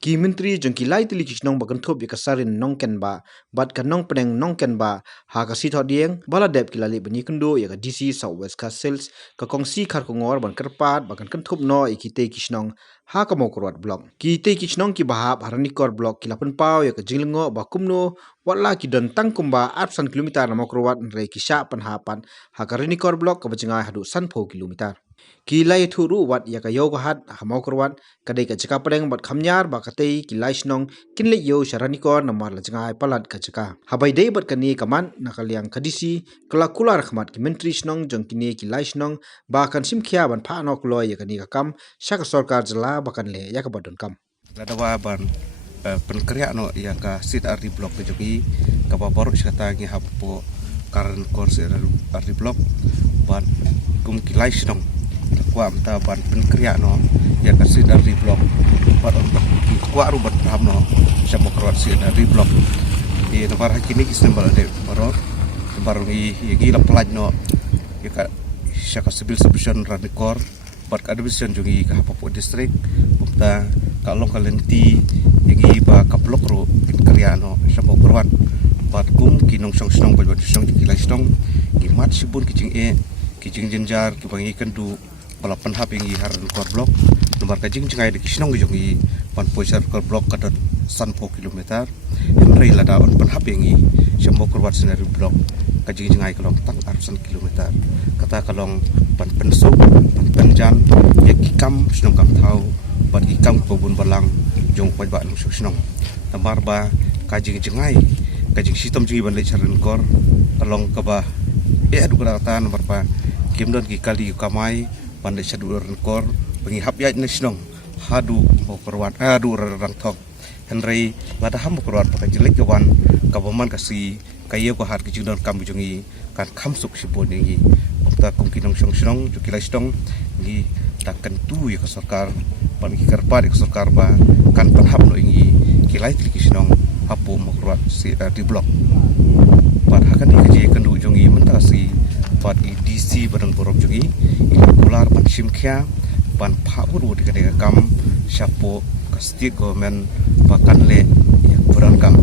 Ki menteri jong ki Lai tili Kishnong ba Kynthup kasarin nong ken ba bat kan nong peneng nong ken ba ha ka si thot dieng bala dep ki lali bani Kynduh ya ka DC Southwest ka sales ka kongsi khar ko ngor ban Kyrpad ba kan Kynthup Noh ki te Kishnong ha ka Mawkyrwat block ki te Kishnong ki bahap haranikor block ki lapan pau ya ka jinglengo ba kumno watla ki don tang kumba 800 kilometer na Mawkyrwat re ki sha pan hapan ha ka ranikor block ka bajingai hadu sanpho kilometer ki Lai thuru wat ya ka yo ka hat ha Mawkyrwat kadai ka jaka padeng bat khamnyar ba katei ki Lai Shnong kinle yo sharanikor namar la jangai palat ka jaka habai dei bat kani kaman nakaliang kadisi kala kular khmat ki menteri Shnong jong kini ki Lai Shnong ba kan simkhia ban pha nok loy ya kani ka kam shaka sarkar jala ba kan le ya ka badon kam ladawa ban penkerja no ya ka sit ardi blok ke jogi ka babar kata ngi hapo karan kors ardi blok ban kum ki Lai Shnong kwa mta ban penkerja no ya ka sit ardi blok ban ki kwa ru ban paham no sa Mawkyrwat C&Rd blok di nomor hakini kisembal de baror baru gi la pelaj no ya ka syaka civil subdivision radikor bat ka division jogi ka hapo district mta ka long kalenti gi ba ka blok ro penkerja no sa Mawkyrwat bat kum ki nong song ba song ki Lai Shnong ki mat sibun ki jing ki jing jenjar ki bangi Kynduh balapan hap yang haran kor blok nomor kajing jengai di Kishnong jongi pan poisar kor blok kadot sanpo kilometer emrei lada on pan hap yang Mawkyrwat C&Rd blok kajing jengai kalong tang arsan kilometer kata kalong pan pensuk pan penjan ya kikam Shnong kam thau pan kikam pobun balang jong poj ba nong Shnong tamar ba kajing jengai kajing sitom jengi ban le charan kor kalong kaba adu kata nomor ba kimdon ki kali kamai pandai sadur kor pengihap ya Shnong hadu Mawkyrwat hadu rang thok henry lada ham Mawkyrwat pakai jelek kawan kabaman kasi kayo ko har kijung don kam jongi kan khamsuk sibon ngi okta kongkinong Shnong joki Lai Shnong ngi takkan tu ya sarkar pan ki Kyrpad ki sarkar ba kan panhap no ngi kilai tri Shnong hapo Mawkyrwat C&Rd blok pat hakan ki Kynduh jongi mentasi pat DC badan borok jongi kular pan simkhia pan phawuru di kadai kam syapo ka state government pakan le ya buran kam